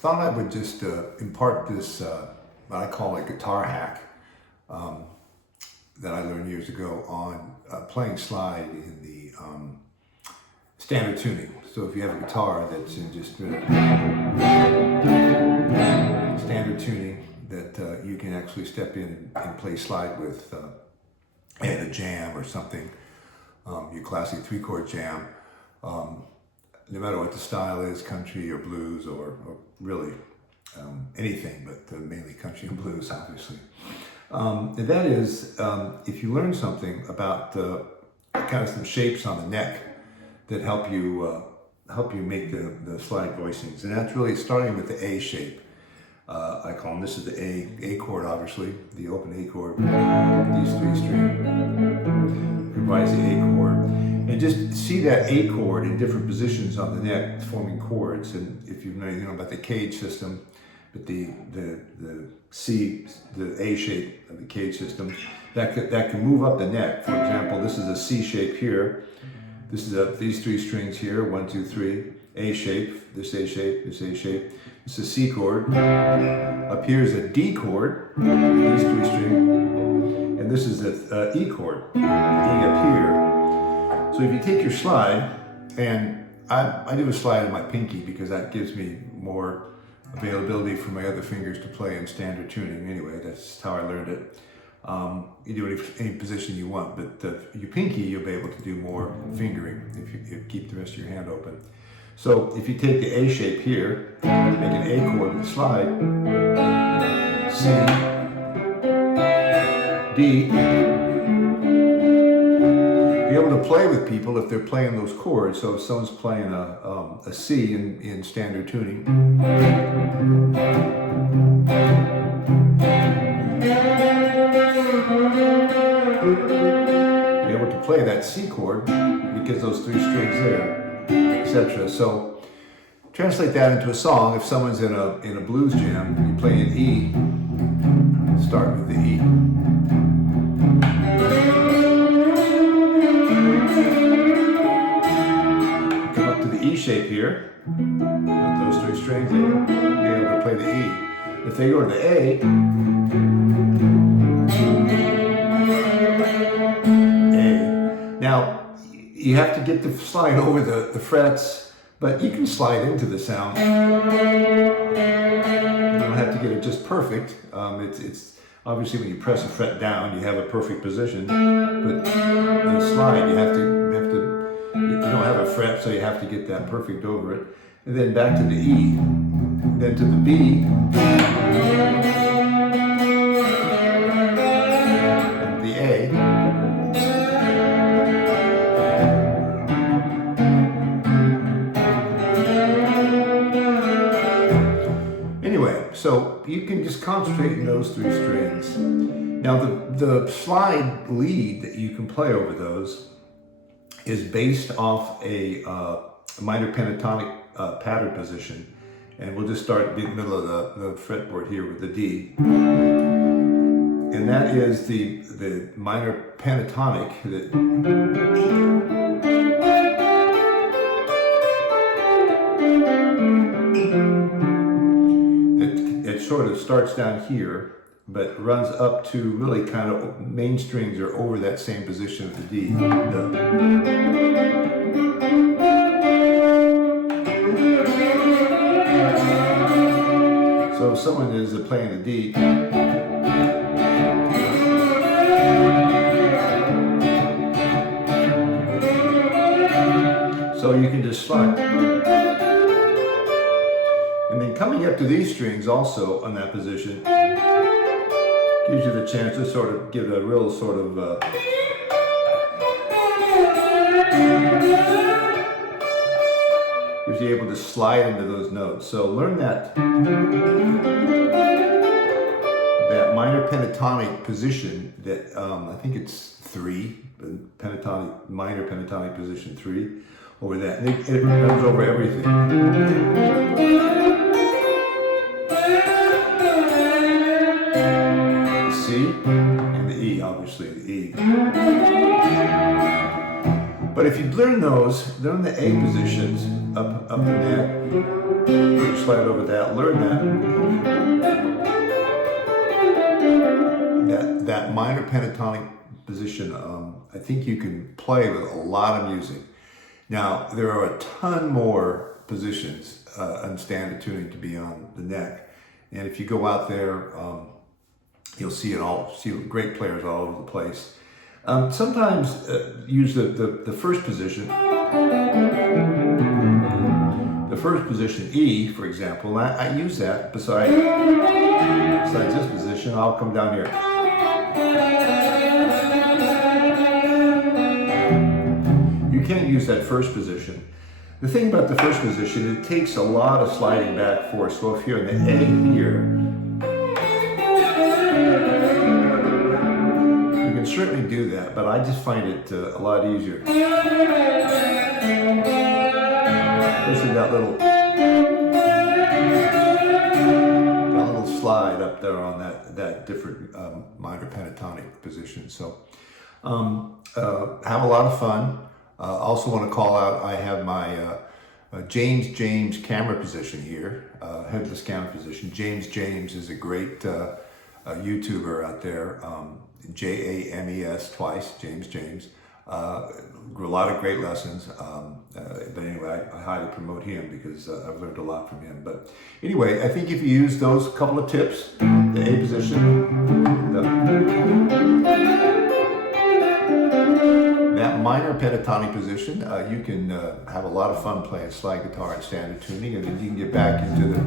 thought I would just impart this, what I call a guitar hack that I learned years ago on playing slide in the standard tuning. So if you have a guitar that's in just standard tuning, that you can actually step in and play slide with a jam or something, your classic 3-chord jam. No matter what the style is, country or blues or really anything, but mainly country and blues, obviously. And that is, if you learn something about kind of some shapes on the neck that help you make the slide voicings, and that's really starting with the A shape. I call them, this is the A chord, obviously, the open A chord. These 3 strings comprise the A chord. And just see that A chord in different positions on the neck forming chords. And if you know anything about the cage system, but the C, the A shape of the cage system, that can move up the neck. For example, this is a C shape here. This is these 3 strings here, 1, 2, 3, A shape, this A shape, this A shape. This is a C chord. Up here is a D chord, these 3 strings. And this is an E chord, E up here. So if you take your slide, and I do a slide in my pinky because that gives me more availability for my other fingers to play in standard tuning anyway. That's how I learned it. You do it any position you want, but your pinky, you'll be able to do more fingering if you keep the rest of your hand open. So if you take the A shape here, make an A chord with the slide, C, D, be able to play with people if they're playing those chords. So if someone's playing a C in standard tuning, be able to play that C chord because those 3 strings there, etc. So translate that into a song. If someone's in a blues jam, you play an E, start with the E. Come up to the E shape here, with those 3 strings there, be able to play the E. If they go to the A, now you have to get the slide over the frets, but you can slide into the sound. You don't have to get it just perfect. It's obviously when you press a fret down, you have a perfect position, but the slide, you don't have a fret, so you have to get that perfect over it. And then back to the E, then to the B, and the A. Anyway, so you can just concentrate in those 3 strings. Now the slide lead that you can play over those is based off a minor pentatonic pattern position. And we'll just start in the middle of the fretboard here with the D. And that is the minor pentatonic that sort of starts down here, but runs up to really kind of main strings are over that same position of the D. So if someone is playing a D, so you can just slide. And then coming up to these strings also on that position gives you the chance to sort of give a real sort of gives you able to slide into those notes. So learn that minor pentatonic position that I think it's 3, minor pentatonic position 3 over that. And it runs over everything. The C and the E, obviously the E. But if you learn the A positions up the neck, Put your slide over that, learn that minor pentatonic position. I think you can play with a lot of music. Now, there are a ton more positions on standard tuning to be on the neck. And if you go out there, you'll see great players all over the place. Sometimes use the first position. The first position, E, for example, I use that besides this position. I'll come down here. You can't use that first position. The thing about the first position, it takes a lot of sliding back forth. So if you're in the A here, you can certainly do that, but I just find it a lot easier. Especially that little slide up there on that different minor pentatonic position. So have a lot of fun. Also want to call out, I have my James camera position here, headless camera position. James is a great YouTuber out there, James twice, James. A lot of great lessons, but anyway, I highly promote him because I've learned a lot from him. But anyway, I think if you use those couple of tips, the A position, that minor pentatonic position, you can have a lot of fun playing slide guitar and standard tuning, and then you can get back into the